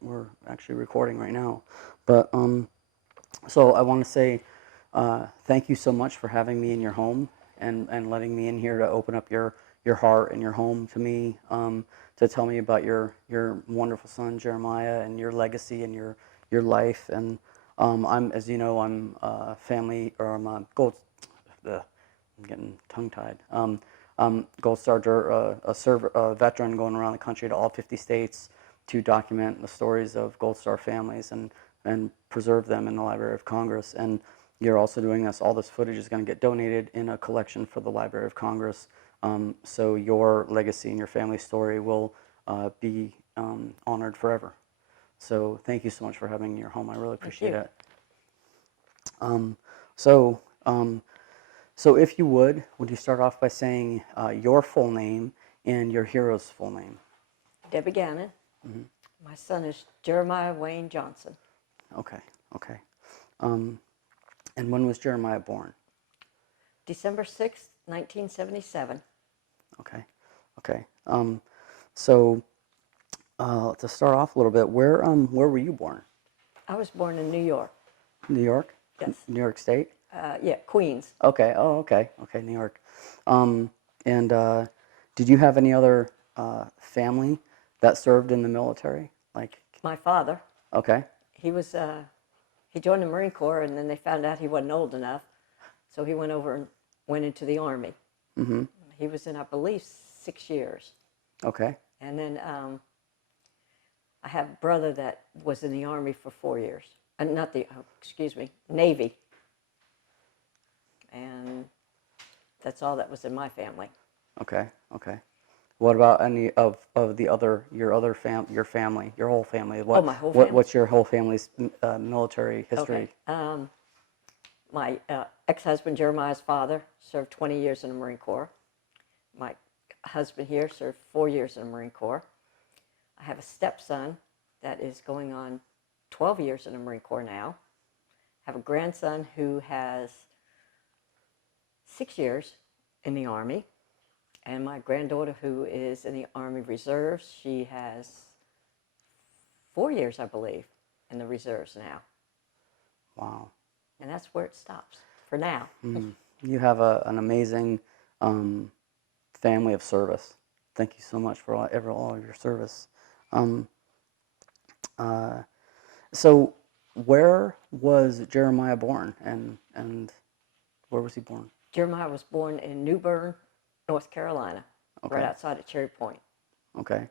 we're actually recording right now. But so I want to say thank you so much for having me in your home and letting me in here to open up your heart and your home to me, to tell me about your wonderful son Jeremiah and your legacy and your life. And I'm, as you know, I'm family, or I'm a gold. I'm getting tongue-tied. Gold Star, a veteran going around the country to all 50 states to document the stories of Gold Star families and preserve them in the Library of Congress. And you're also doing this. All this footage is going to get donated in a collection for the Library of Congress. So your legacy and your family story will be honored forever. So thank you so much for having me in your home. I really appreciate it. So if you would you start off by saying your full name and your hero's full name? Debbie Gannon. Mm-hmm. My son is Jeremiah Wayne Johnson. Okay. And when was Jeremiah born? December 6th, 1977. Okay. So to start off a little bit, where were you born? I was born in New York. New York? Yes. New York State? Yeah, Queens. Okay. Oh, okay. Okay, New York. And did you have any other family that served in the military? Like my father. Okay. He was he joined the Marine Corps, and then they found out he wasn't old enough, so he went over and went into the Army. Mm-hmm. He was in, I believe, 6 years. Okay. And then I have a brother that was in the Army for 4 years. Navy. And that's all that was in my family. Okay. What about any of the your family, your whole family? My whole family. What's your whole family's military history? Okay. My ex-husband Jeremiah's father served 20 years in the Marine Corps. My husband here served 4 years in the Marine Corps. I have a stepson that is going on 12 years in the Marine Corps now. I have a grandson who has 6 years in the Army, and my granddaughter who is in the Army Reserves. She has 4 years, I believe, in the Reserves now. Wow. And that's where it stops for now. You have an amazing family of service. Thank you so much for all of your service. So where was Jeremiah born, and where was he born? Jeremiah was born in New Bern, North Carolina, Okay. right outside of Cherry Point. Okay.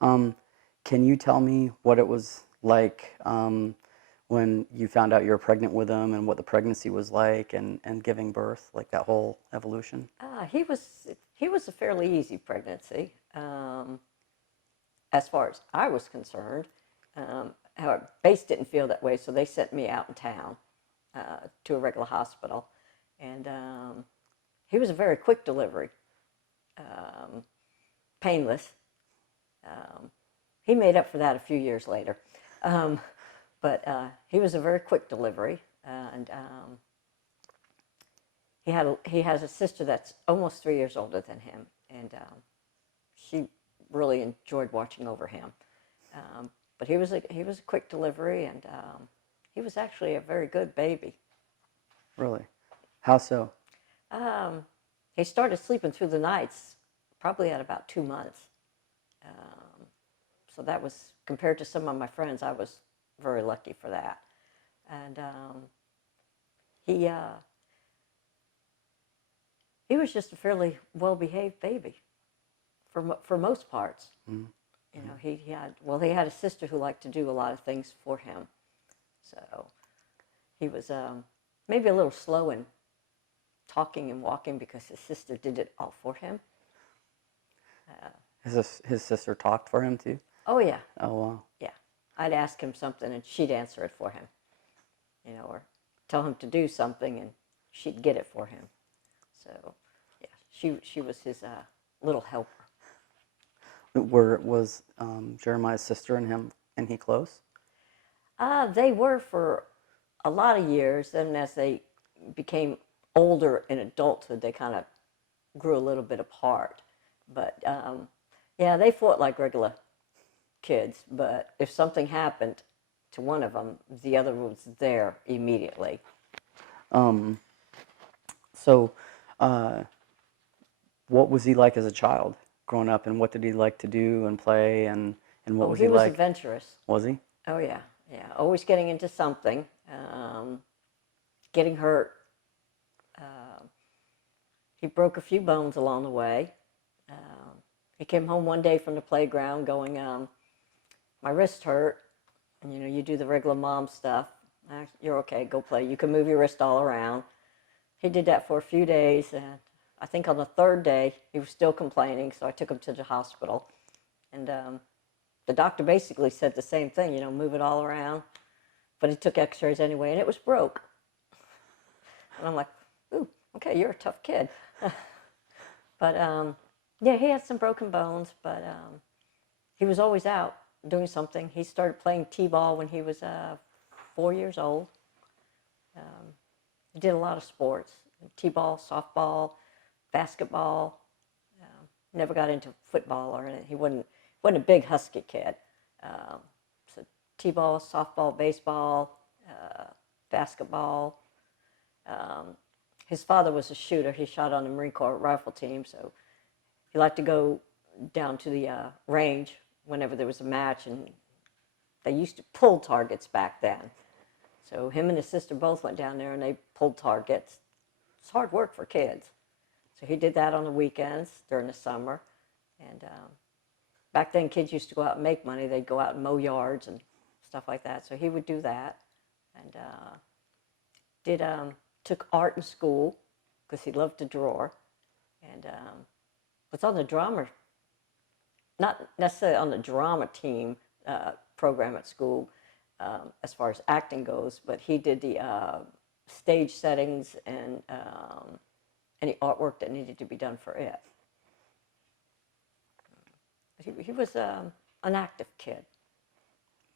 Can you tell me what it was like when you found out you were pregnant with him, and what the pregnancy was like, and giving birth, like that whole evolution? He was a fairly easy pregnancy, as far as I was concerned. However, base didn't feel that way, so they sent me out in town to a regular hospital. And he was a very quick delivery, painless. He made up for that a few years later. But he was a very quick delivery. And he has a sister that's almost 3 years older than him. And she really enjoyed watching over him. But he was a quick delivery, and he was actually a very good baby. Really? How so? He started sleeping through the nights probably at about 2 months. So that was, compared to some of my friends, I was very lucky for that. And he was just a fairly well-behaved baby for most parts. Mm-hmm. You know, he had a sister who liked to do a lot of things for him. So he was maybe a little slow in talking and walking because his sister did it all for him. His sister talked for him too? Oh, yeah. Oh, wow. Yeah. I'd ask him something and she'd answer it for him, you know, or tell him to do something and she'd get it for him. So, yeah, she was his little helper. Was Jeremiah's sister and he close? They were for a lot of years, and as they became older in adulthood, they kind of grew a little bit apart. But yeah, they fought like regular kids, but if something happened to one of them, the other was there immediately. So, what was he like as a child growing up, and what did he like to do and play, and what was He he was like? adventurous. Was he? Oh yeah, yeah. Always getting into something, getting hurt. He broke a few bones along the way. He came home one day from the playground going, my wrist hurt. And you do the regular mom stuff. You're okay, go play. You can move your wrist all around. He did that for a few days. And I think on the third day, he was still complaining. So I took him to the hospital. And the doctor basically said the same thing, move it all around. But he took x-rays anyway, and it was broke. And I'm like, ooh, okay, you're a tough kid. But yeah, he had some broken bones, but he was always out doing something. He started playing t-ball when he was 4 years old. He did a lot of sports, t-ball, softball, basketball. Never got into football or anything. He wasn't a big husky kid. So t-ball, softball, baseball, basketball. His father was a shooter. He shot on the Marine Corps rifle team, so he liked to go down to the range whenever there was a match, and they used to pull targets back then. So him and his sister both went down there and they pulled targets. It's hard work for kids. So he did that on the weekends during the summer. And back then kids used to go out and make money. They'd go out and mow yards and stuff like that. So he would do that. And took art in school because he loved to draw. And was on the drama, not necessarily on the drama team program at school as far as acting goes, but he did the stage settings and any artwork that needed to be done for it. He was an active kid.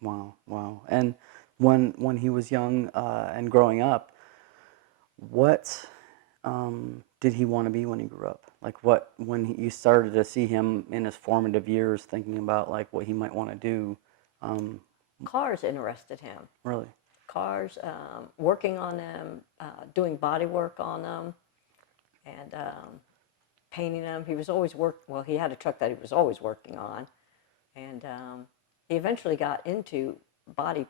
Wow, wow. And when he was young and growing up, what did he want to be when he grew up? Like when you started to see him in his formative years, thinking about like what he might want to do. Cars interested him. Really? Cars, working on them, doing body work on them, and painting them. He was always well, he had a truck that he was always working on, and he eventually got into body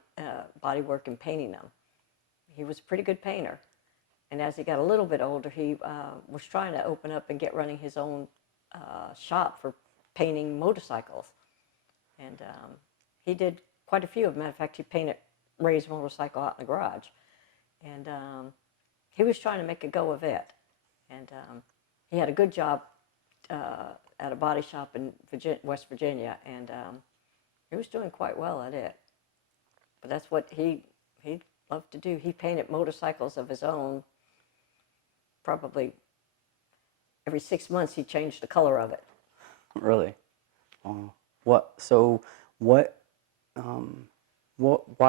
work and painting them. He was a pretty good painter. And as he got a little bit older, he was trying to open up and get running his own shop for painting motorcycles. And he did quite a few of them. Matter of fact, he painted Ray's motorcycle out in the garage. And he was trying to make a go of it. And he had a good job at a body shop in West Virginia, and he was doing quite well at it. But that's what he loved to do. He painted motorcycles of his own. Probably every 6 months he changed the color of it. Really? Why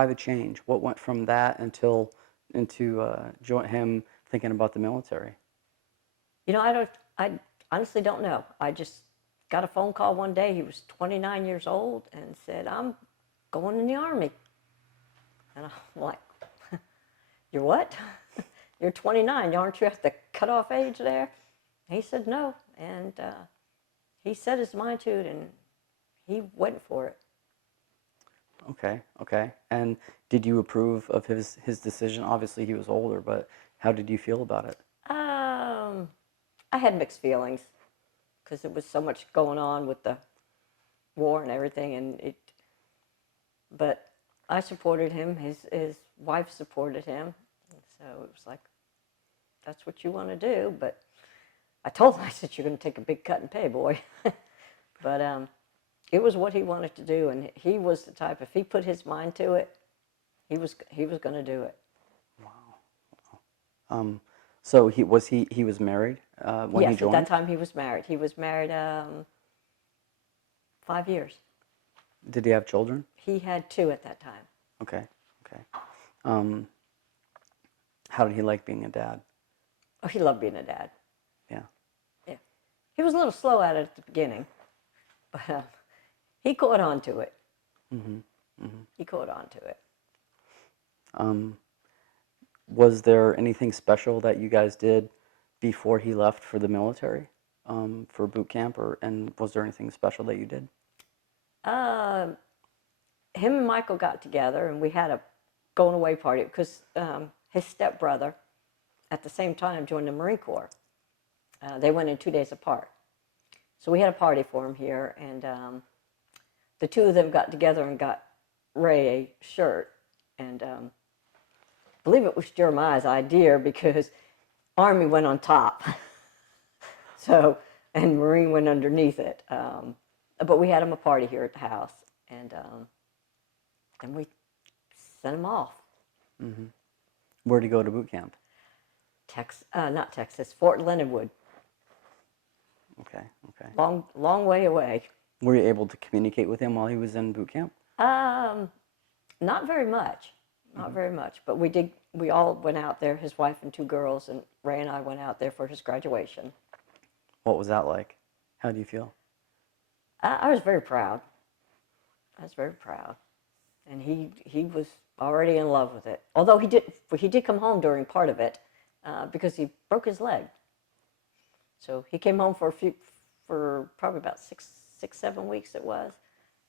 the change? What went from that into him thinking about the military? I honestly don't know. I just got a phone call one day. He was 29 years old and said, "I'm going in the Army." And I'm like, "You're what? You're 29. Aren't you at the cutoff age there?" And he said no. And he set his mind to it, and he went for it. Okay. And did you approve of his decision? Obviously, he was older, but how did you feel about it? I had mixed feelings because there was so much going on with the war and everything, but I supported him. His wife supported him, so it was like, that's what you want to do. But I told him, I said, "You're going to take a big cut in pay, boy." But it was what he wanted to do, and he was the type, if he put his mind to it, he was going to do it. Wow. So he was married when he Yes, joined? at that time he was married. He was married 5 years. Did he have children? He had 2 at that time. Okay. How did he like being a dad? Oh, he loved being a dad. Yeah. He was a little slow at it at the beginning, but he caught on to it. He caught on to it. Was there anything special that you guys did before he left for the military, for boot camp, and was there anything special that you did? Him and Michael got together, and we had a going away party because his stepbrother, at the same time, joined the Marine Corps. They went in 2 days apart. So we had a party for him here, and the two of them got together and got Ray a shirt. And I believe it was Jeremiah's idea because Army went on top. So, and Marine went underneath it. But we had him a party here at the house, and we sent him off. Where'd he go to boot camp? Not Texas, Fort Leonard Wood. Okay, okay. Long way away. Were you able to communicate with him while he was in boot camp? Not very much. Not very much. But we did. We all went out there. His wife and two girls, and Ray and I went out there for his graduation. What was that like? How do you feel? I was very proud. I was very proud, and he was already in love with it. Although he did come home during part of it because he broke his leg. So he came home for probably about six, 7 weeks it was,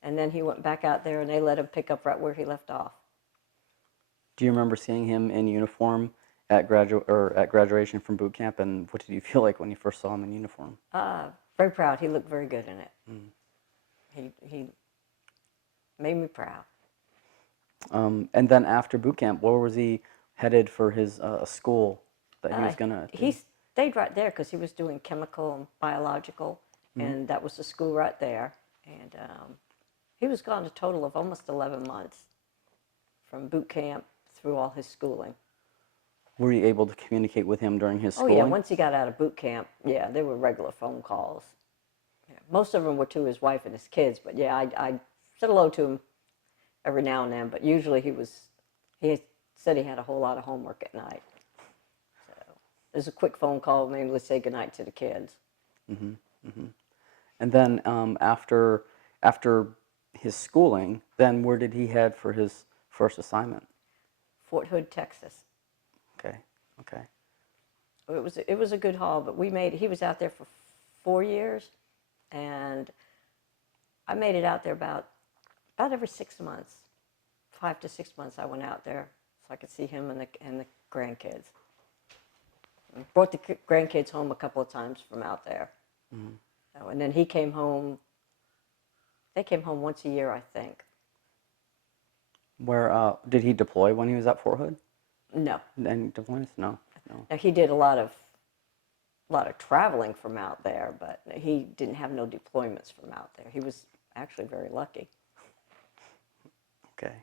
and then he went back out there, and they let him pick up right where he left off. Do you remember seeing him in uniform at graduation from boot camp, and what did you feel like when you first saw him in uniform? Very proud. He looked very good in it. He made me proud. And then after boot camp, where was he headed for his school that he was gonna? He stayed right there because he was doing chemical and biological, and that was the school right there. And he was gone a total of almost 11 months from boot camp through all his schooling. Were you able to communicate with him during his schooling? Oh yeah, once he got out of boot camp, yeah, there were regular phone calls. Yeah, most of them were to his wife and his kids, but yeah, I said hello to him every now and then. But usually he said he had a whole lot of homework at night. So there's a quick phone call, maybe let's say goodnight to the kids. And then after his schooling, then where did he head for his first assignment? Fort Hood, Texas. Okay, okay. It was a good haul, but he was out there for 4 years, and I made it out there about every 6 months, 5 to 6 months. I went out there so I could see him and the grandkids. I brought the grandkids home a couple of times from out there, and then he came home. They came home once a year, I think. Where did he deploy when he was at Fort Hood? No. Any deployments? No. Now he did a lot of traveling from out there, but he didn't have no deployments from out there. He was actually very lucky. Okay.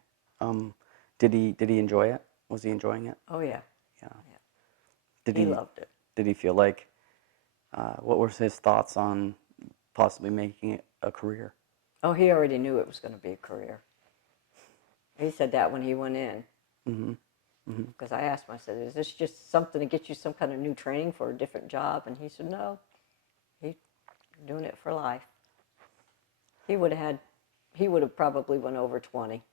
Did he enjoy it? Was he enjoying it? Oh yeah. Yeah. He loved it. Did he feel like? What were his thoughts on possibly making it a career? Oh, he already knew it was going to be a career. He said that when he went in. Because I asked him, I said, is this just something to get you some kind of new training for a different job? And he said, no, he's doing it for life. He would have probably went over 20.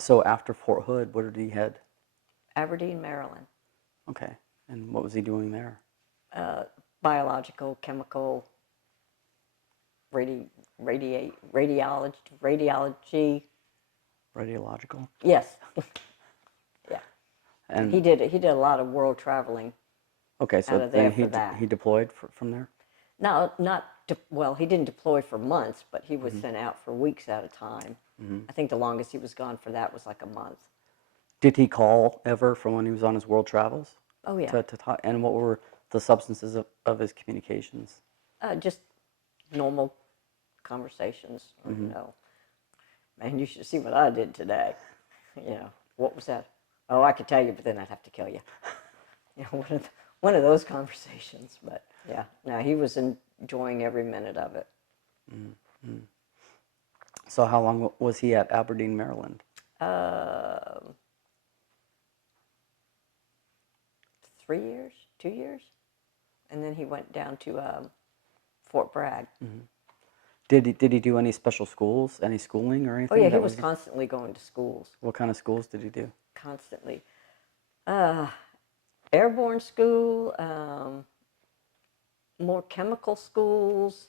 So after Fort Hood, where did he head? Aberdeen, Maryland. Okay. And what was he doing there? Biological, chemical, radiology. Radiological? Yes. Yeah. And he did a lot of world traveling. Okay, so out of there then for that. he deployed from there? No, well, he didn't deploy for months, but he was sent out for weeks at a time. I think the longest he was gone for that was like a month. Did he call ever from when he was on his world travels? Oh, yeah. To talk, and what were the substances of his communications? Just normal conversations. You know, man, you should see what I did today. You know, what was that? Oh, I could tell you, but then I'd have to kill you. You know, one of those conversations. But yeah, no, he was enjoying every minute of it. So how long was he at Aberdeen, Maryland? 3 years, 2 years, and then he went down to Fort Bragg. Did he do any special schools, any schooling or Oh anything? yeah, he That was was constantly going to schools, what kind of schools did he do? constantly. Uh, Airborne school, more chemical schools.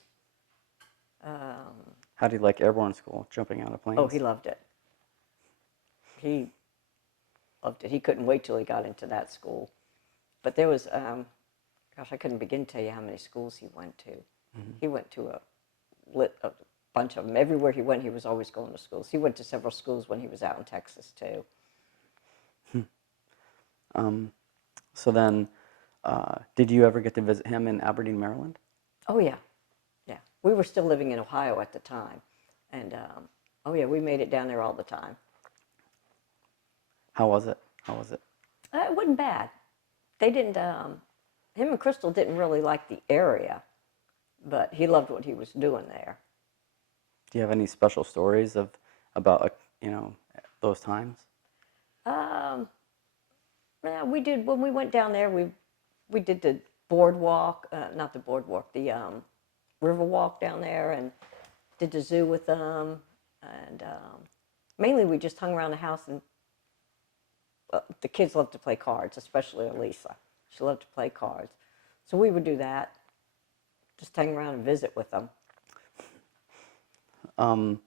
How did he like airborne school, jumping out of Oh, planes? he loved it. He loved it. He couldn't wait till he got into that school. But there was, gosh, I couldn't begin to tell you how many schools he went to. He went to a bunch of them. Everywhere he went, he was always going to schools. He went to several schools when he was out in Texas, too. So then, did you ever get to visit him in Aberdeen, Maryland? Oh, yeah. Yeah. We were still living in Ohio at the time. And, oh, yeah, we made it down there all the time. How was it? How was it? It wasn't bad. They didn't, him and Crystal didn't really like the area, but he loved what he was doing there. Do you have any special stories about those times? Yeah, we did, when we went down there, we did the boardwalk, not the boardwalk, the river walk down there, and did the zoo with them. And mainly we just hung around the house, and the kids loved to play cards, especially Elisa. She loved to play cards. So we would do that, just hang around and visit with them. And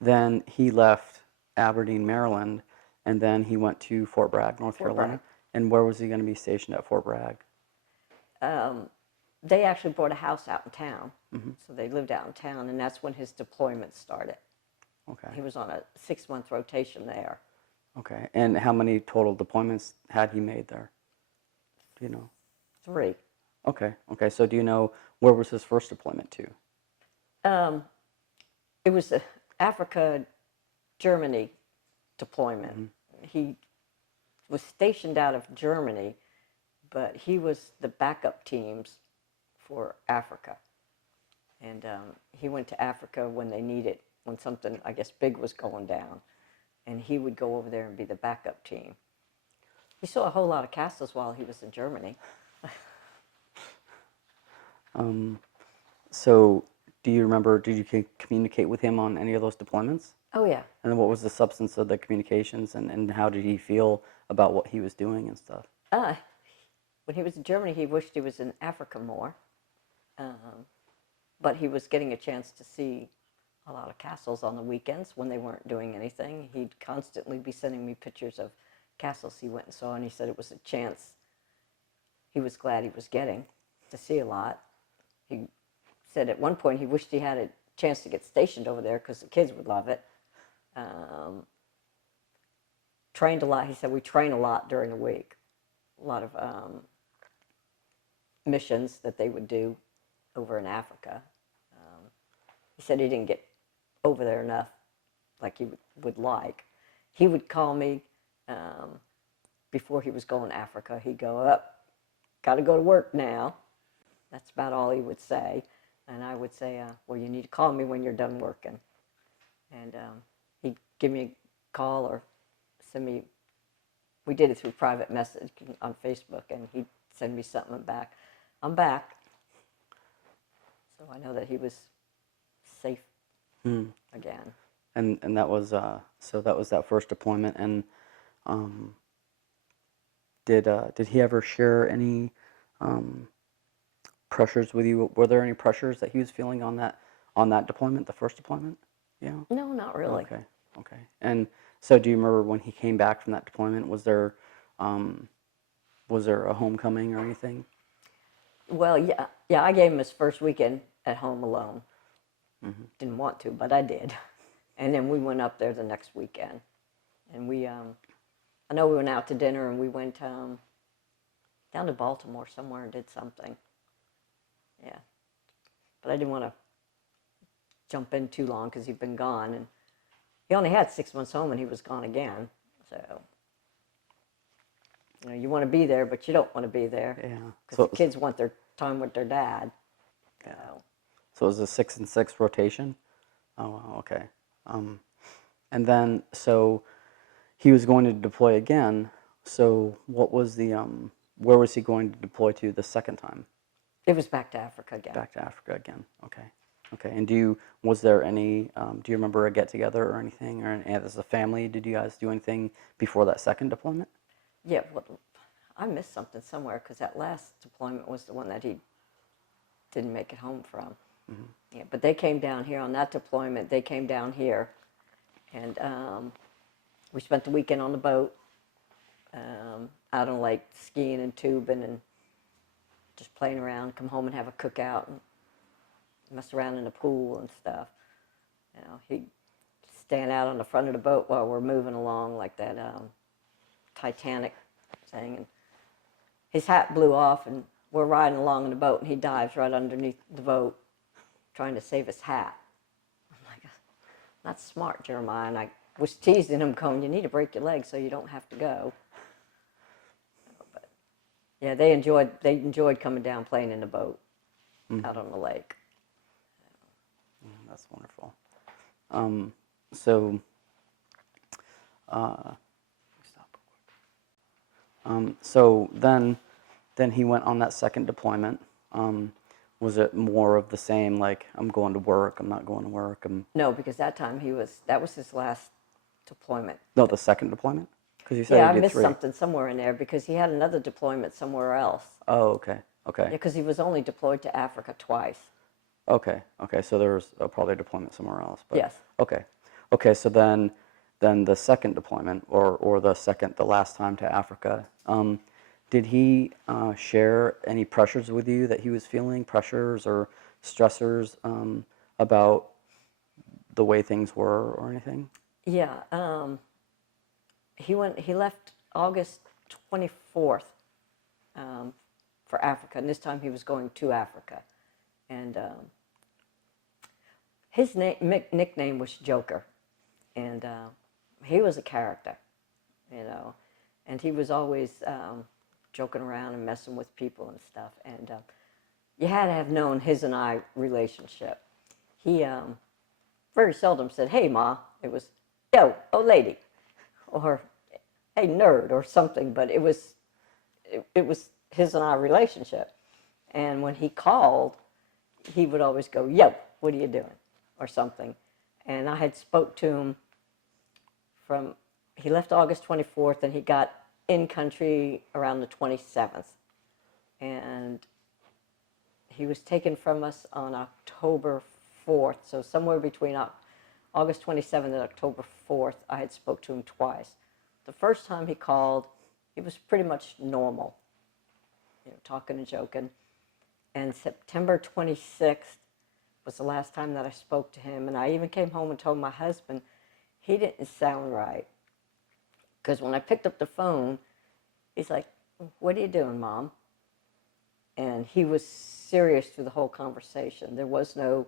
then he left Aberdeen, Maryland, and then he went to Fort Bragg, North Carolina. Bragg. And where was he going to be stationed at Fort Bragg? They actually bought a house out in town, so they lived out in town, and that's when his deployment started. Okay. He was on a 6-month rotation there. Okay. And how many total deployments had he made there? Do you know? 3. Okay. Okay. So do you know where was his first deployment to? It was the Africa, Germany deployment. He was stationed out of Germany, but he was the backup teams for Africa. And he went to Africa when they needed, when something, I guess, big was going down. And he would go over there and be the backup team. He saw a whole lot of castles while he was in Germany. So do you remember, did you communicate with him on any of those deployments? Oh, yeah. And then what was the substance of the communications, and how did he feel about what he was doing and stuff? When he was in Germany, he wished he was in Africa more. But he was getting a chance to see a lot of castles on the weekends when they weren't doing anything. He'd constantly be sending me pictures of castles he went and saw, and he said it was a chance he was glad he was getting to see a lot. He said at one point he wished he had a chance to get stationed over there because the kids would love it. Trained a lot. He said we train a lot during the week. A lot of missions that they would do over in Africa. He said he didn't get over there enough like he would like. He would call me before he was going to Africa. He'd go, up, got to go to work now. That's about all he would say. And I would say, well, you need to call me when you're done working. And he'd give me a call or send me, we did it through private message on Facebook, and he'd send me something back. I'm back. So I know that he was safe again. And that was so that was that first deployment. And did he ever share any pressures with you? Were there any pressures that he was feeling on that deployment, the first deployment? Yeah. No, not really. Okay. Okay. And so, do you remember when he came back from that deployment? Was there a homecoming or anything? Well, yeah. I gave him his first weekend at home alone. Didn't want to, but I did. And then we went up there the next weekend, and I know we went out to dinner, and we went down to Baltimore somewhere and did something. Yeah, but I didn't want to jump in too long because he'd been gone, and he only had 6 months home, and he was gone again. So, you want to be there, but you don't want to be there. Yeah. Because the kids want their time with their dad. Yeah. So it was a 6 and 6 rotation. Oh, wow, okay. And then so he was going to deploy again. So what was the where was he going to deploy to the second time? It was back to Africa again. Back to Africa again. Okay. Okay. And was there any, do you remember a get together or anything? Or as a family, did you guys do anything before that second deployment? Yeah, well, I missed something somewhere because that last deployment was the one that he didn't make it home from. Yeah, but they came down here on that deployment. They came down here, and we spent the weekend on the boat, out on lake, skiing and tubing and just playing around. Come home and have a cookout and mess around in the pool and stuff. You know, he'd stand out on the front of the boat while we're moving along like that Titanic thing, and his hat blew off, and we're riding along in the boat, and he dives right underneath the boat, trying to save his hat. I'm like, that's smart, Jeremiah. And I was teasing him, going, you need to break your leg so you don't have to go. But yeah, they enjoyed coming down playing in the boat out on the lake. That's wonderful. So, so then he went on that second deployment. Was it more of the same, like, I'm going to work, I'm not going to work? No, because that time that was his last deployment. No, the second deployment? Because you said Yeah, he I did missed 3. something somewhere in there because he had another deployment somewhere else. Oh, okay, okay. Yeah, because he was only deployed to Africa twice. Okay, okay, so there was probably a deployment somewhere else. But, Yes. Okay, okay, so then the second deployment, or the last time to Africa, did he share any pressures with you that he was feeling, pressures or stressors about the way things were or anything? Yeah, he left August 24th for Africa, and this time he was going to Africa. And his nickname was Joker, and he was a character, you know, and he was always joking around and messing with people and stuff. And you had to have known his and I relationship. He very seldom said, "Hey, Ma." It was, "Yo, old lady," or "Hey, nerd," or something. But it was his and I relationship. And when he called, he would always go, "Yo, what are you doing?" or something. And I had spoke to him he left August 24th, and he got in country around the 27th. And he was taken from us on October 4th. So somewhere between August 27th and October 4th, I had spoke to him twice. The first time he called, he was pretty much normal, you know, talking and joking. And September 26th was the last time that I spoke to him. And I even came home and told my husband he didn't sound right. Because when I picked up the phone, he's like, "What are you doing, Mom?" And he was serious through the whole conversation. There was no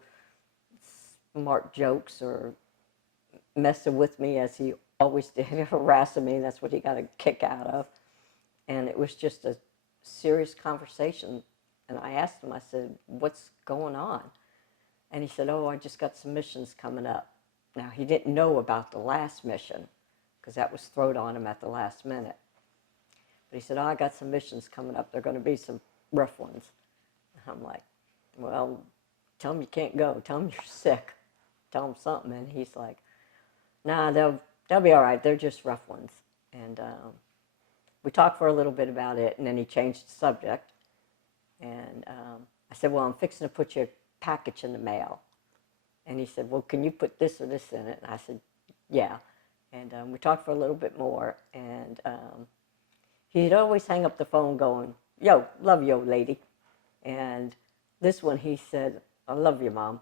smart jokes or messing with me as he always did, harassing me. That's what he got a kick out of. And it was just a serious conversation. And I asked him, I said, "What's going on?" And he said, "Oh, I just got some missions coming up." Now, he didn't know about the last mission because that was thrown on him at the last minute. But he said, "Oh, I got some missions coming up. They're going to be some rough ones." And I'm like, "Well, tell him you can't go. Tell him you're sick. Tell him something." And he's like, "Nah, they'll be all right. They're just rough ones." And we talked for a little bit about it, and then he changed the subject. And I said, "Well, I'm fixing to put you a package in the mail." And he said, "Well, can you put this or this in it?" And I said, "Yeah." And we talked for a little bit more. And he'd always hang up the phone going, "Yo, love you, old lady." And this one he said, "I love you, Mom."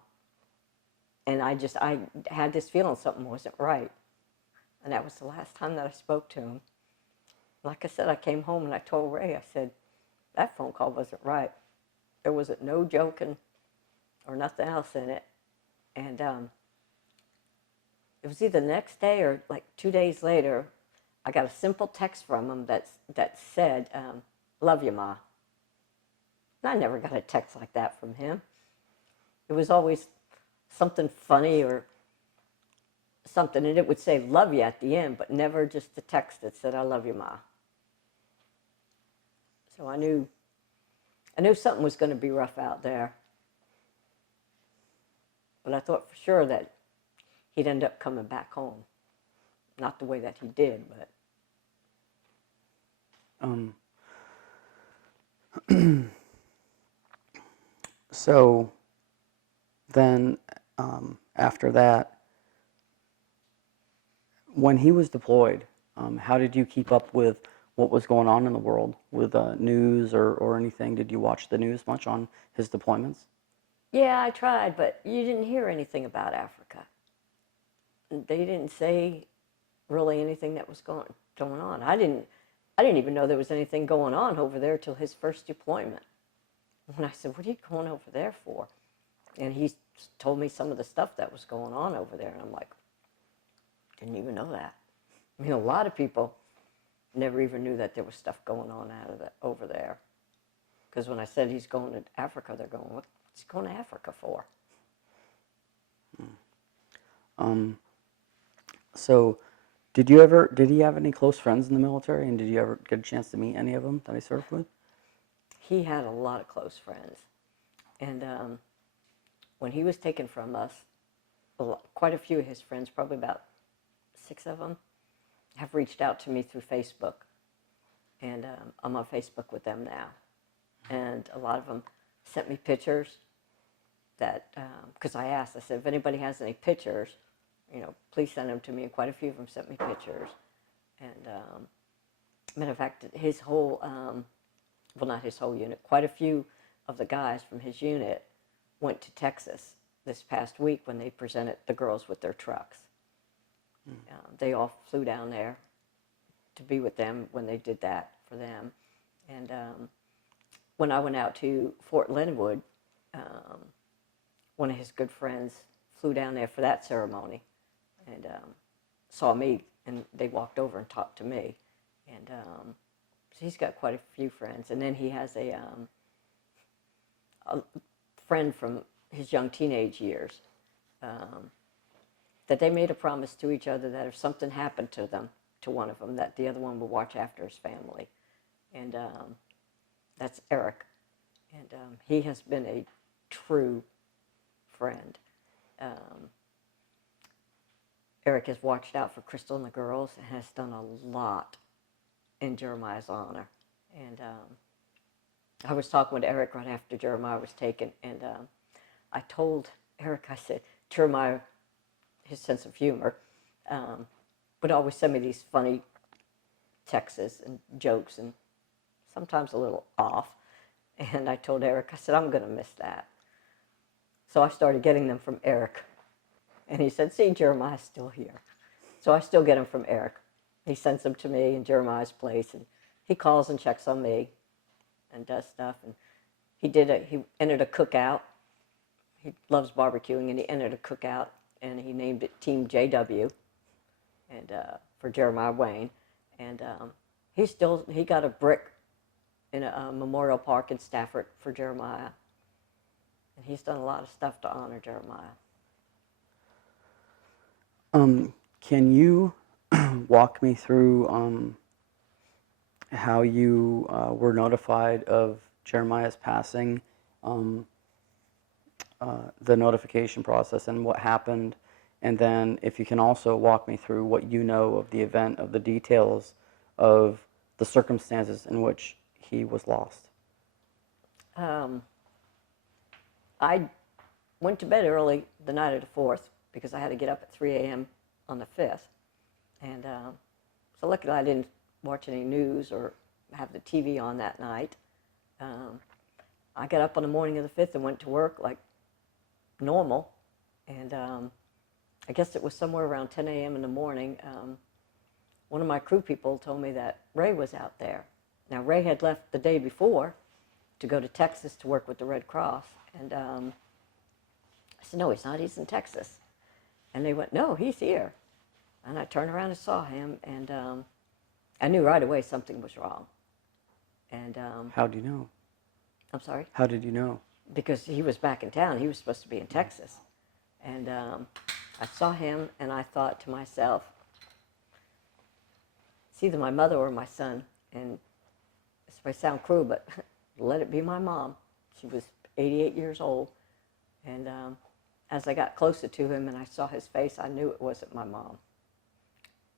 And I had this feeling something wasn't right. And that was the last time that I spoke to him. Like I said, I came home and I told Ray, I said, that phone call wasn't right. There wasn't no joking or nothing else in it. And it was either the next day or like 2 days later, I got a simple text from him that said, "Love you, Ma." And I never got a text like that from him. It was always something funny or something, and it would say "love you" at the end, but never just a text that said "I love you, Ma." So I knew I knew something was going to be rough out there. But I thought for sure that he'd end up coming back home. Not the way that he did, but... So then after that, when he was deployed, how did you keep up with what was going on in the world with news or anything? Did you watch the news much on his deployments? Yeah, I tried, but you didn't hear anything about Africa. They didn't say really anything that was going on. I didn't even know there was anything going on over there till his first deployment. When I said, "What are you going over there for?" And he told me some of the stuff that was going on over there, and I'm like, didn't even know that. I mean, a lot of people never even knew that there was stuff going on over there. Because when I said he's going to Africa, they're going, "What's he going to Africa for?" So did he have any close friends in the military, and did you ever get a chance to meet any of them that he served with? He had a lot of close friends. And when he was taken from us, quite a few of his friends, probably about 6 of them, have reached out to me through Facebook. And I'm on Facebook with them now. And a lot of them sent me pictures that, because I asked, I said, if anybody has any pictures, please send them to me. And quite a few of them sent me pictures. And matter of fact, his whole, well, not his whole unit, quite a few of the guys from his unit went to Texas this past week when they presented the girls with their trucks. They all flew down there to be with them when they did that for them. And when I went out to Fort Linwood, one of his good friends flew down there for that ceremony and saw me, and they walked over and talked to me. And so he's got quite a few friends. And then he has a friend from his young teenage years that they made a promise to each other that if something happened to them, to one of them, that the other one would watch after his family. And that's Eric. And he has been a true friend. Eric has watched out for Crystal and the girls and has done a lot in Jeremiah's honor. And I was talking with Eric right after Jeremiah was taken, and I told Eric, I said, Jeremiah, his sense of humor, would always send me these funny texts and jokes, and sometimes a little off. And I told Eric, I said, I'm going to miss that. So I started getting them from Eric. And he said, see, Jeremiah's still here. So I still get them from Eric. He sends them to me in Jeremiah's place, and he calls and checks on me and does stuff. And he entered a cookout. He loves barbecuing, and he entered a cookout, and he named it Team JW, and for Jeremiah Wayne. And he got a brick in a memorial park in Stafford for Jeremiah. And he's done a lot of stuff to honor Jeremiah. Can you walk me through how you were notified of Jeremiah's passing, the notification process and what happened, and then if you can also walk me through what you know of the event, of the details of the circumstances in which he was lost. I went to bed early the night of the 4th because I had to get up at 3 a.m. on the 5th. And so luckily I didn't watch any news or have the TV on that night. I got up on the morning of the 5th and went to work like normal. And I guess it was somewhere around 10 a.m. in the morning. One of my crew people told me that Ray was out there. Now, Ray had left the day before to go to Texas to work with the Red Cross. And I said, no, he's not. He's in Texas. And they went, no, he's here. And I turned around and saw him, and I knew right away something was wrong. And how do you know? I'm sorry? How did you know? Because he was back in town. He was supposed to be in Texas. And I saw him, and I thought to myself, it's either my mother or my son. And this may sound cruel, but let it be my mom. She was 88 years old. And as I got closer to him and I saw his face, I knew it wasn't my mom.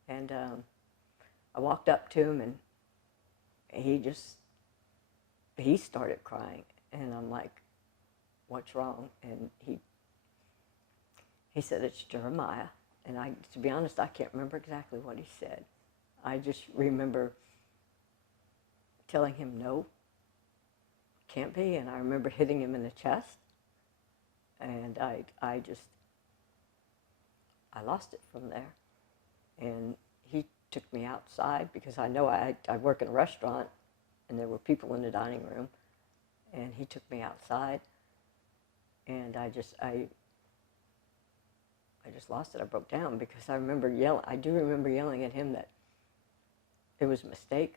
And I walked up to him, and he started crying. And I'm like, what's wrong? And he said, it's Jeremiah. And to be honest, I can't remember exactly what he said. I just remember telling him, no, can't be. And I remember hitting him in the chest. And I lost it from there. And he took me outside, because I know I work in a restaurant and there were people in the dining room. And he took me outside, and I just lost it. I broke down, because I remember yelling. I do remember yelling at him that it was a mistake.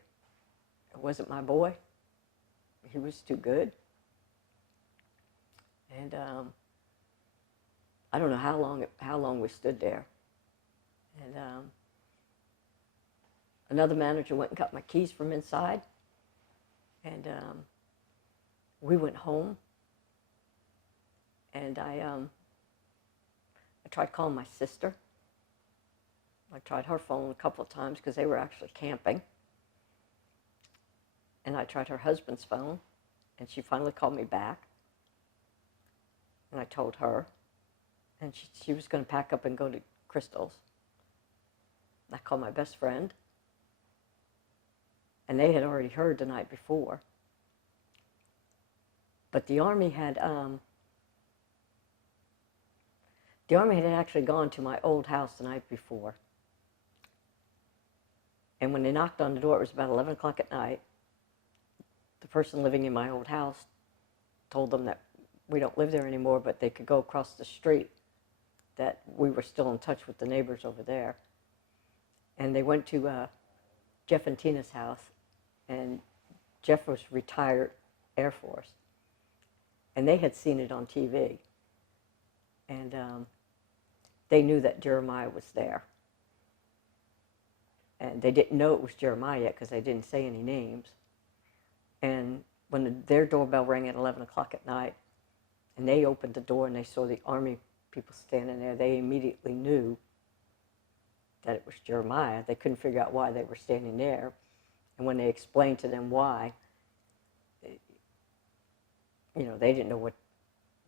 It wasn't my boy. He was too good. And I don't know how long we stood there. And another manager went and got my keys from inside, and we went home. And I tried calling my sister. I tried her phone a couple of times, because they were actually camping. And I tried her husband's phone, and she finally called me back. And I told her, and she was going to pack up and go to Crystal's. I called my best friend, and they had already heard the night before. But the Army had actually gone to my old house the night before. And when they knocked on the door, it was about 11 o'clock at night. The person living in my old house told them that we don't live there anymore, but they could go across the street, that we were still in touch with the neighbors over there. And they went to Jeff and Tina's house, and Jeff was retired Air Force. And they had seen it on TV. And they knew that Jeremiah was there. And they didn't know it was Jeremiah yet, because they didn't say any names. And when their doorbell rang at 11 o'clock at night, and they opened the door and they saw the Army people standing there, they immediately knew that it was Jeremiah. They couldn't figure out why they were standing there. And when they explained to them why, they didn't know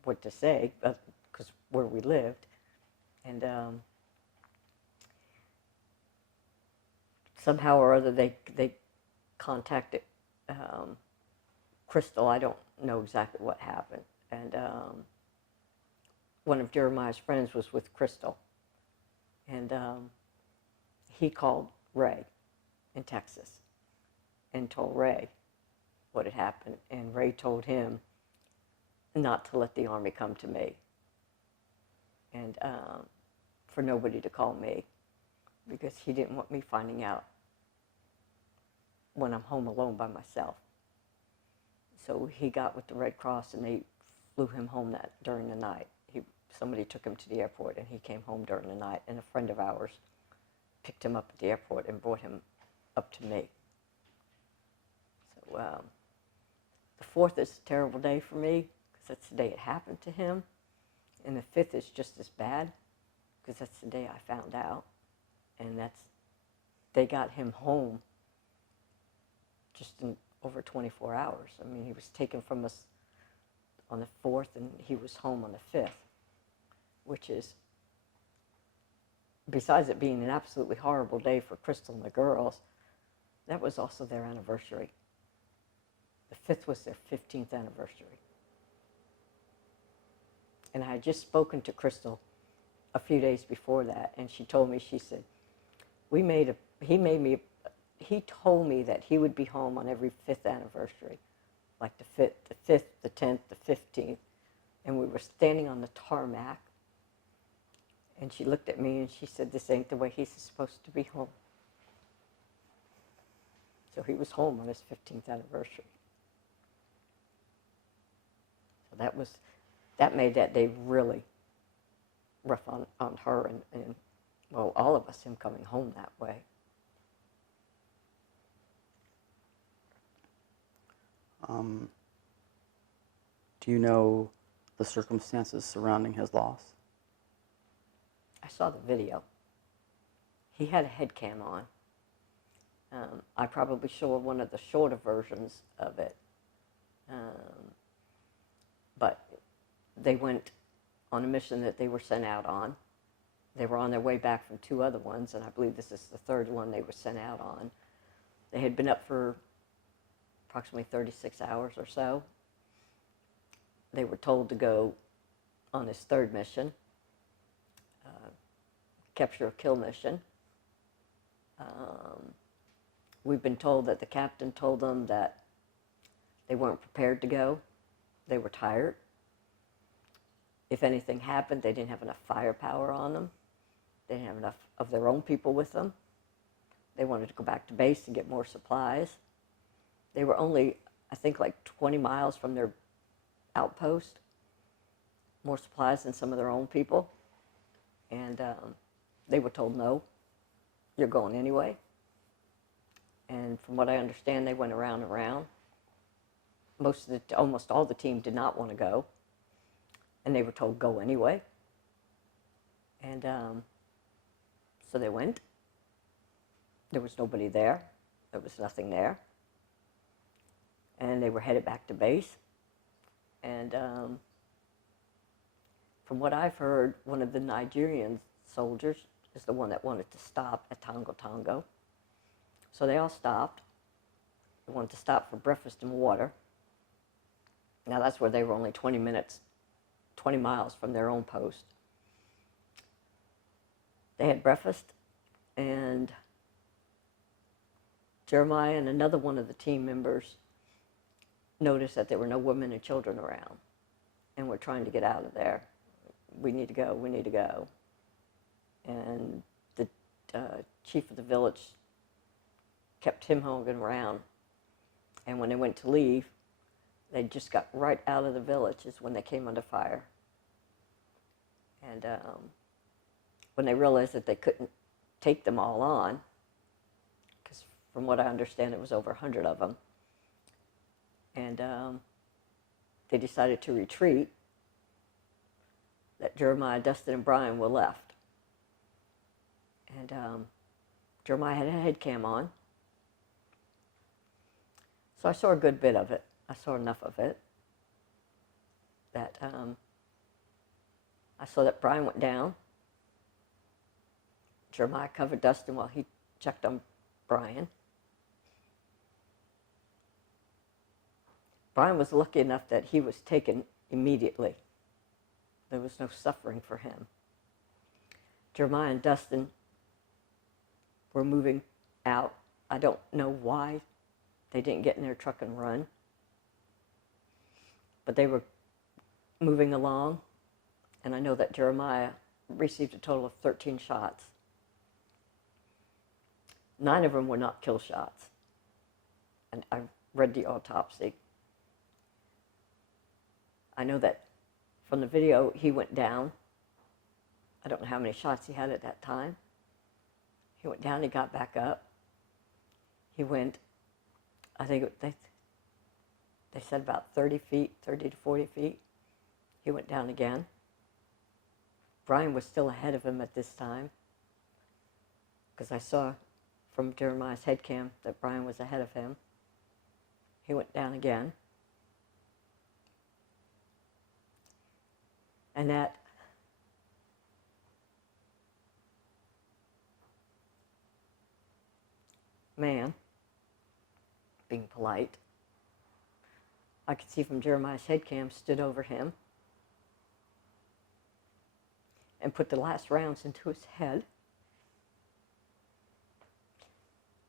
what to say, because where we lived. And somehow or other they contacted Crystal. I don't know exactly what happened. And one of Jeremiah's friends was with Crystal. And he called Ray in Texas and told Ray what had happened. And Ray told him not to let the Army come to me, and for nobody to call me, because he didn't want me finding out when I'm home alone by myself. So he got with the Red Cross, and they flew him home during the night. Somebody took him to the airport, and he came home during the night, and a friend of ours picked him up at the airport and brought him up to me. So the 4th is a terrible day for me, because that's the day it happened to him. And the 5th is just as bad, because that's the day I found out. And they got him home just in over 24 hours. I mean, he was taken from us on the 4th, and he was home on the 5th, which is, besides it being an absolutely horrible day for Crystal and the girls, that was also their anniversary. The 5th was their 15th anniversary. And I had just spoken to Crystal a few days before that, and she told me, she said, he told me that he would be home on every 5th anniversary, like the 5th, the 10th, the 15th, and we were standing on the tarmac, and she looked at me and she said, this ain't the way he's supposed to be home. So he was home on his 15th anniversary. So that made that day really rough on her and well, all of us, him coming home that way. Do you know the circumstances surrounding his loss? I saw the video. He had a head cam on. I probably saw one of the shorter versions of it. But they went on a mission that they were sent out on. They were on their way back from 2 other ones, and I believe this is the 3rd one they were sent out on. They had been up for approximately 36 hours or so. They were told to go on this 3rd mission, capture or kill mission. We've been told that the captain told them that they weren't prepared to go. They were tired. If anything happened, they didn't have enough firepower on them. They didn't have enough of their own people with them. They wanted to go back to base and get more supplies. They were only, I think, like 20 miles from their outpost. More supplies than some of their own people. And they were told, no, you're going anyway. And from what I understand, they went around and around. Almost all the team did not want to go. And they were told, go anyway. And so they went. There was nobody there. There was nothing there. And they were headed back to base. And from what I've heard, one of the Nigerian soldiers is the one that wanted to stop at Tongo Tongo. So they all stopped. They wanted to stop for breakfast and water. Now that's where they were only 20 miles from their own post. They had breakfast, and Jeremiah and another one of the team members noticed that there were no women and children around, and we're trying to get out of there. We need to go, we need to go. And the chief of the village kept him hanging around, and when they went to leave, they just got right out of the village is when they came under fire. And when they realized that they couldn't take them all on, because from what I understand, it was over 100 of them, and they decided to retreat, that Jeremiah, Dustin, and Brian were left. And Jeremiah had a head cam on, so I saw a good bit of it. I saw enough of it that I saw that Brian went down. Jeremiah covered Dustin while he checked on Brian. Brian was lucky enough that he was taken immediately. There was no suffering for him. Jeremiah and Dustin were moving out. I don't know why they didn't get in their truck and run, but they were moving along, and I know that Jeremiah received a total of 13 shots. 9 of them were not kill shots, and I read the autopsy. I know that from the video, he went down. I don't know how many shots he had at that time. He went down, he got back up. He went, I think they said about 30 feet, 30 to 40 feet. He went down again. Brian was still ahead of him at this time, because I saw from Jeremiah's head cam that Brian was ahead of him. He went down again. And that man, being polite, I could see from Jeremiah's head cam, stood over him and put the last rounds into his head.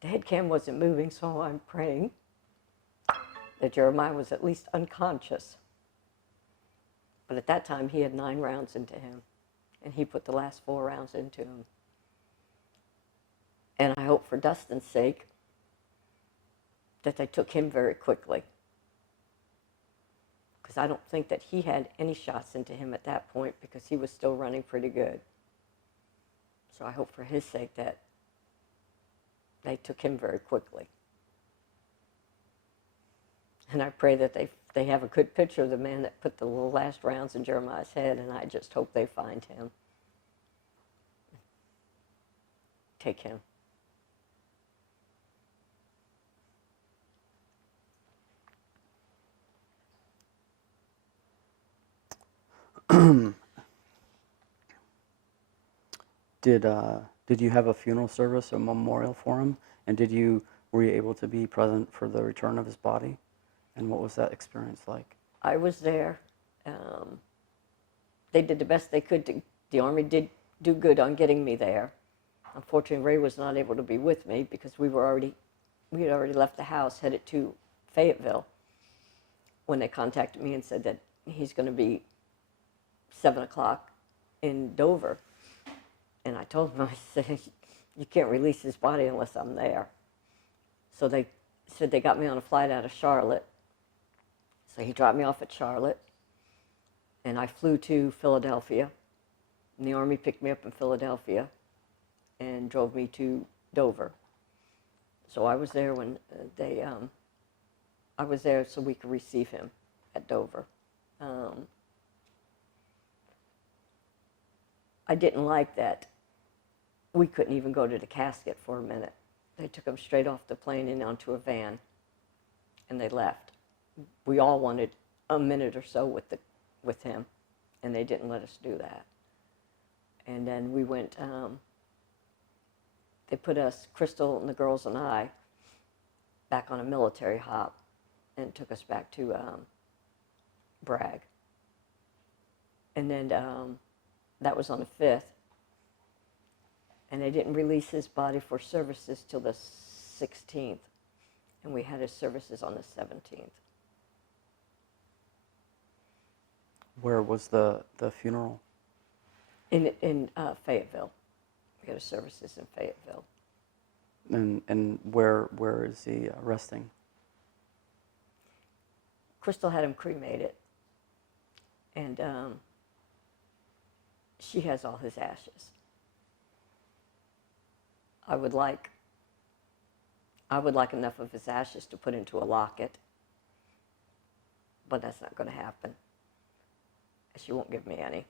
The head cam wasn't moving, so I'm praying that Jeremiah was at least unconscious. But at that time, he had 9 rounds into him, and he put the last 4 rounds into him. And I hope for Dustin's sake that they took him very quickly, because I don't think that he had any shots into him at that point, because he was still running pretty good. So I hope for his sake that they took him very quickly. And I pray that they they have a good picture of the man that put the little last rounds in Jeremiah's head, and I just hope they find him. Take him. Did you have a funeral service, a memorial for him, and were you able to be present for the return of his body? And what was that experience like? I was there. They did the best they could. The Army did do good on getting me there. Unfortunately, Ray was not able to be with me because we had already left the house, headed to Fayetteville, when they contacted me and said that he's going to be 7 o'clock in Dover. And I told him, I said, you can't release his body unless I'm there. So they said they got me on a flight out of Charlotte. So he dropped me off at Charlotte, and I flew to Philadelphia. And the Army picked me up in Philadelphia and drove me to Dover. So I was there when I was there so we could receive him at Dover. I didn't like that we couldn't even go to the casket for a minute. They took him straight off the plane and onto a van, and they left. We all wanted a minute or so with him, and they didn't let us do that. And then we went, they put us, Crystal and the girls and I, back on a military hop and took us back to Bragg. And then that was on the 5th. And they didn't release his body for services till the 16th. And we had his services on the 17th. Where was the funeral? In Fayetteville. We had his services in Fayetteville. And where is he resting? Crystal had him cremated. And she has all his ashes. I would like enough of his ashes to put into a locket, but that's not going to happen. She won't give me any.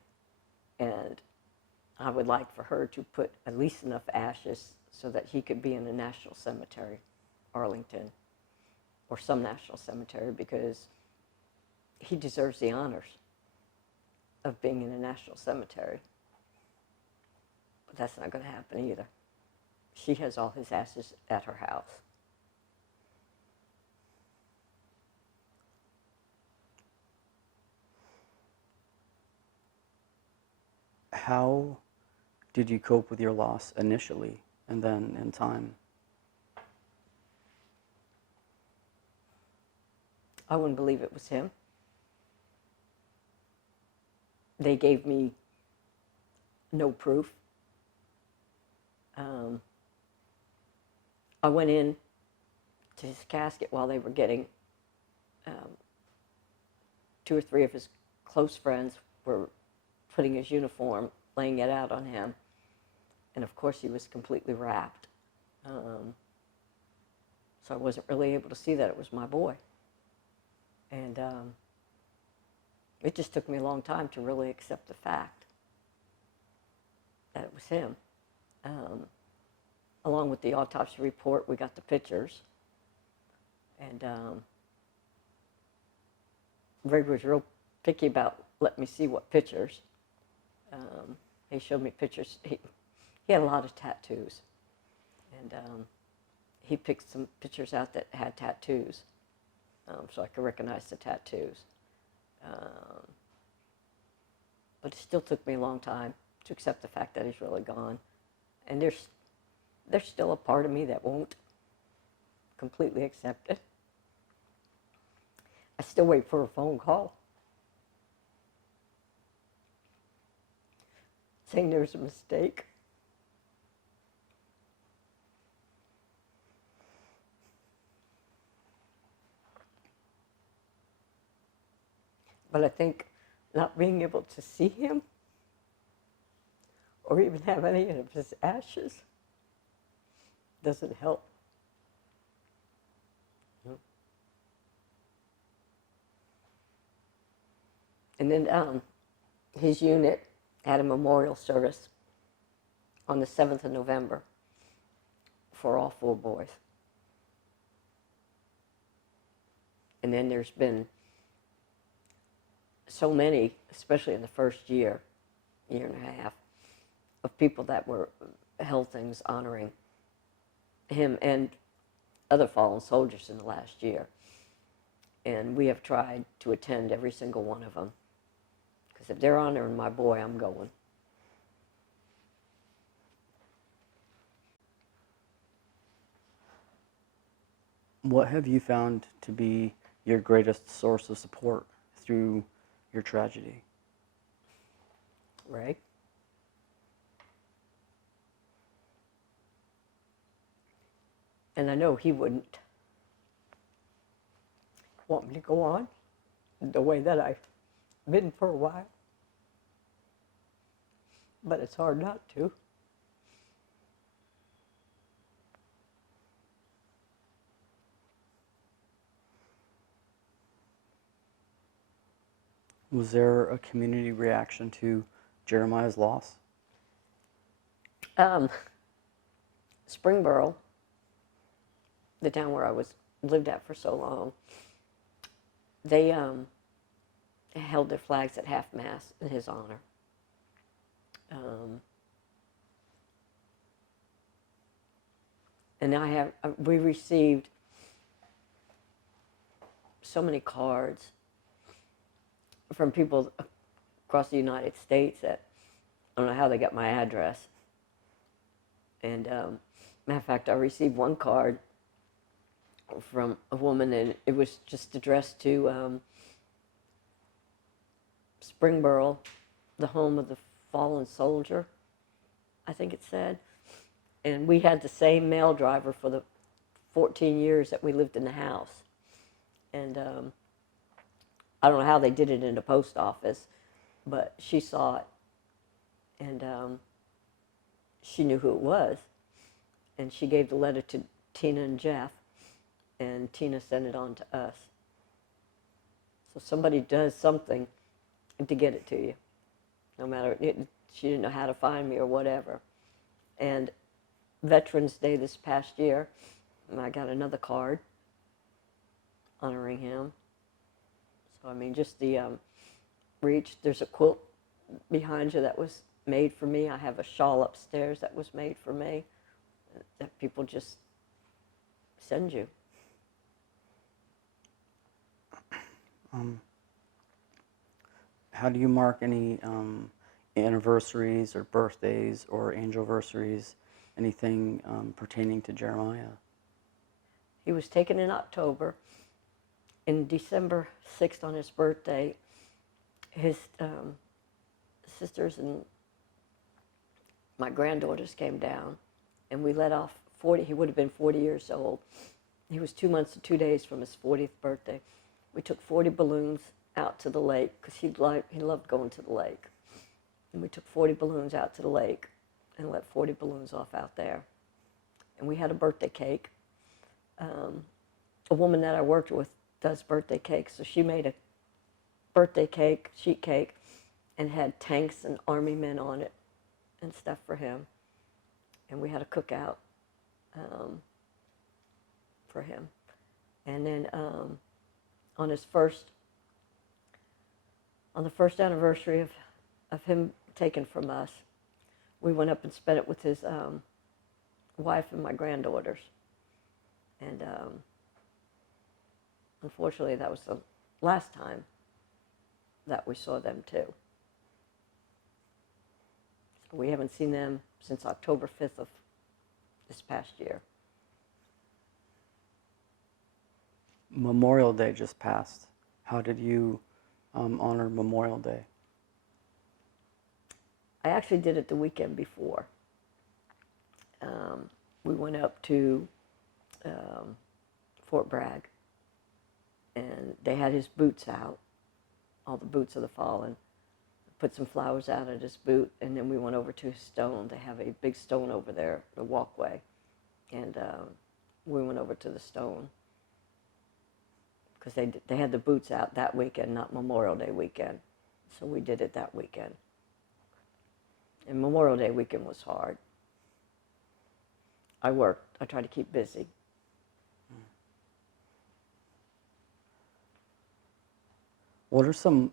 And I would like for her to put at least enough ashes so that he could be in a national cemetery, Arlington, or some national cemetery, because he deserves the honors of being in a national cemetery. But that's not going to happen either. She has all his ashes at her house. How did you cope with your loss initially and then in time? I wouldn't believe it was him. They gave me no proof. I went in to his casket while they were getting 2 or 3 of his close friends were putting his uniform, laying it out on him. And of course he was completely wrapped. So I wasn't really able to see that it was my boy. And it just took me a long time to really accept the fact that it was him. Along with the autopsy report, we got the pictures. And Ray was real picky about letting me see what pictures. He showed me pictures. He had a lot of tattoos. And he picked some pictures out that had tattoos, so I could recognize the tattoos. But it still took me a long time to accept the fact that he's really gone. And there's still a part of me that won't completely accept it. I still wait for a phone call saying there's a mistake. But I think not being able to see him or even have any of his ashes doesn't help. And then his unit had a memorial service on the 7th of November for all 4 boys. And then there's been so many, especially in the first year and a half, of people that were held things honoring him and other fallen soldiers in the last year. And we have tried to attend every single one of them. Because if they're honoring my boy, I'm going. What have you found to be your greatest source of support through your tragedy? Ray? And I know he wouldn't want me to go on the way that I've been for a while. But it's hard not to. Was there a community reaction to Jeremiah's loss? Springboro, the town where I lived at for so long, they held their flags at half-mast in his honor. And we received so many cards from people across the United States that I don't know how they got my address. And matter of fact, I received one card from a woman, and it was just addressed to Springboro, the home of the fallen soldier, I think it said. And we had the same mail driver for the 14 years that we lived in the house. And I don't know how they did it in the post office, but she saw it, and she knew who it was. And she gave the letter to Tina and Jeff, and Tina sent it on to us. So somebody does something to get it to you, no matter, she didn't know how to find me or whatever. And Veterans Day this past year, I got another card honoring him. So, I mean, just the reach. There's a quilt behind you that was made for me. I have a shawl upstairs that was made for me that people just send you. How do you mark any anniversaries or birthdays or anniversaries, anything pertaining to Jeremiah? He was taken in October. In December 6th, on his birthday, his sisters and my granddaughters came down, and we let off 40. He would have been 40 years old. He was 2 months and 2 days from his 40th birthday. We took 40 balloons out to the lake because he loved going to the lake. And we took 40 balloons out to the lake and let 40 balloons off out there. And we had a birthday cake. A woman that I worked with does birthday cakes, so she made a birthday cake, sheet cake, and had tanks and army men on it and stuff for him. And we had a cookout for him. And then on the first anniversary of him taken from us, we went up and spent it with his wife and my granddaughters. And unfortunately, that was the last time that we saw them too. So we haven't seen them since October 5th of this past year. Memorial Day just passed. How did you honor Memorial Day? I actually did it the weekend before. We went up to Fort Bragg, and they had his boots out, all the boots of the fallen. Put some flowers out at his boot, and then we went over to his stone. They have a big stone over there, the walkway, and we went over to the stone because they had the boots out that weekend, not Memorial Day weekend. So we did it that weekend. And Memorial Day weekend was hard. I worked. I tried to keep busy. What are some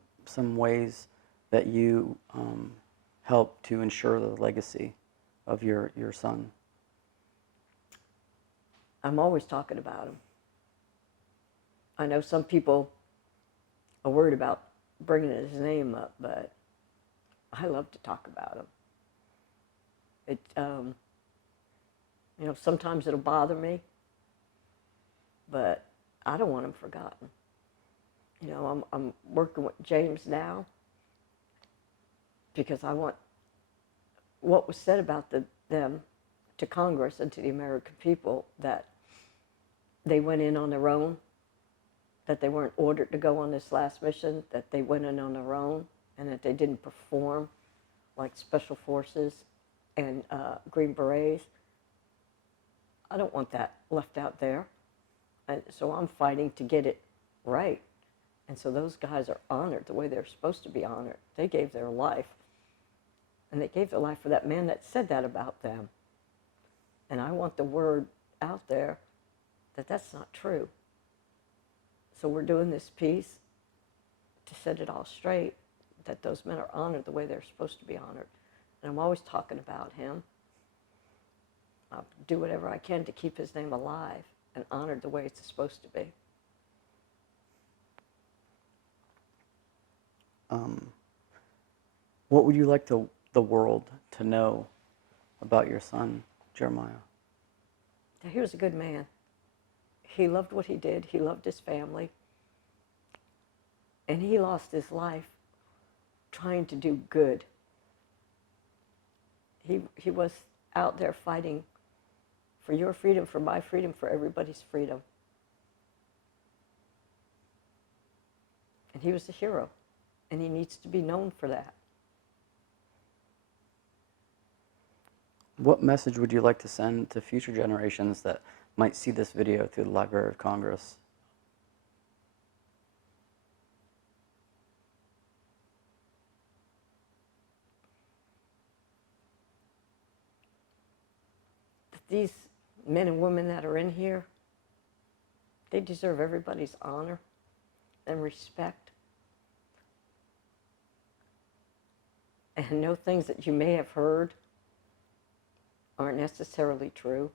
ways that you help to ensure the legacy of your son? I'm always talking about him. I know some people are worried about bringing his name up, but I love to talk about him. It, sometimes it'll bother me, but I don't want him forgotten. I'm working with James now because I want what was said about them to Congress and to the American people, that they went in on their own, that they weren't ordered to go on this last mission, that they went in on their own, and that they didn't perform like Special Forces and Green Berets. I don't want that left out there. And so I'm fighting to get it right. And so those guys are honored the way they're supposed to be honored. They gave their life. And they gave their life for that man that said that about them. And I want the word out there that that's not true. So we're doing this piece to set it all straight, that those men are honored the way they're supposed to be honored. And I'm always talking about him. I'll do whatever I can to keep his name alive and honored the way it's supposed to be. What would you like the world to know about your son, Jeremiah? He was a good man. He loved what he did. He loved his family. And he lost his life trying to do good. He was out there fighting for your freedom, for my freedom, for everybody's freedom. And he was a hero. And he needs to be known for that. What message would you like to send to future generations that might see this video through the Library of Congress? These men and women that are in here, they deserve everybody's honor and respect. And know things that you may have heard aren't necessarily true.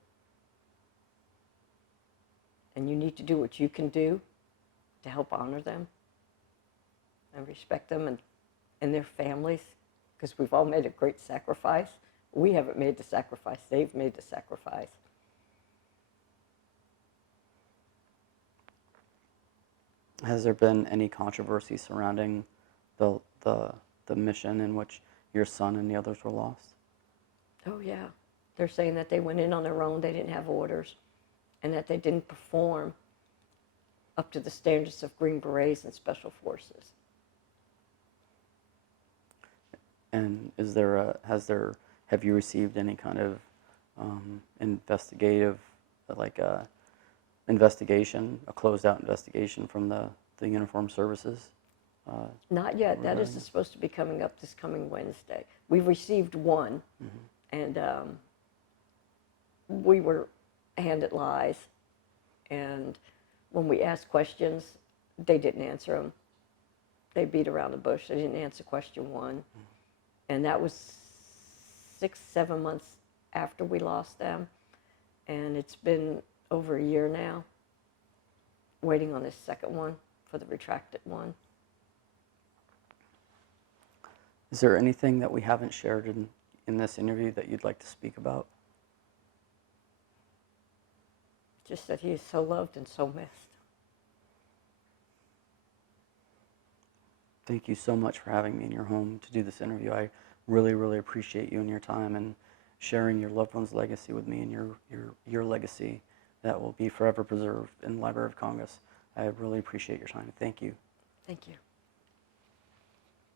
And you need to do what you can do to help honor them and respect them and their families, because we've all made a great sacrifice. We haven't made the sacrifice. They've made the sacrifice. Has there been any controversy surrounding the mission in which your son and the others were lost? Oh, yeah. They're saying that they went in on their own, they didn't have orders, and that they didn't perform up to the standards of Green Berets and Special Forces. And have you received any kind of investigative, investigation, a closed-out investigation from the uniformed services? Not yet. That is supposed to be coming up this coming Wednesday. We've received one, and we were handed lies. And when we asked questions, they didn't answer them. They beat around the bush. They didn't answer question one. And that was 6-7 months after we lost them. And it's been over a year now, waiting on this second one for the retracted one. Is there anything that we haven't shared in this interview that you'd like to speak about? Just that he is so loved and so missed. Thank you so much for having me in your home to do this interview. I really, really appreciate you and your time and sharing your loved one's legacy with me and your legacy that will be forever preserved in the Library of Congress. I really appreciate your time. Thank you. Thank you.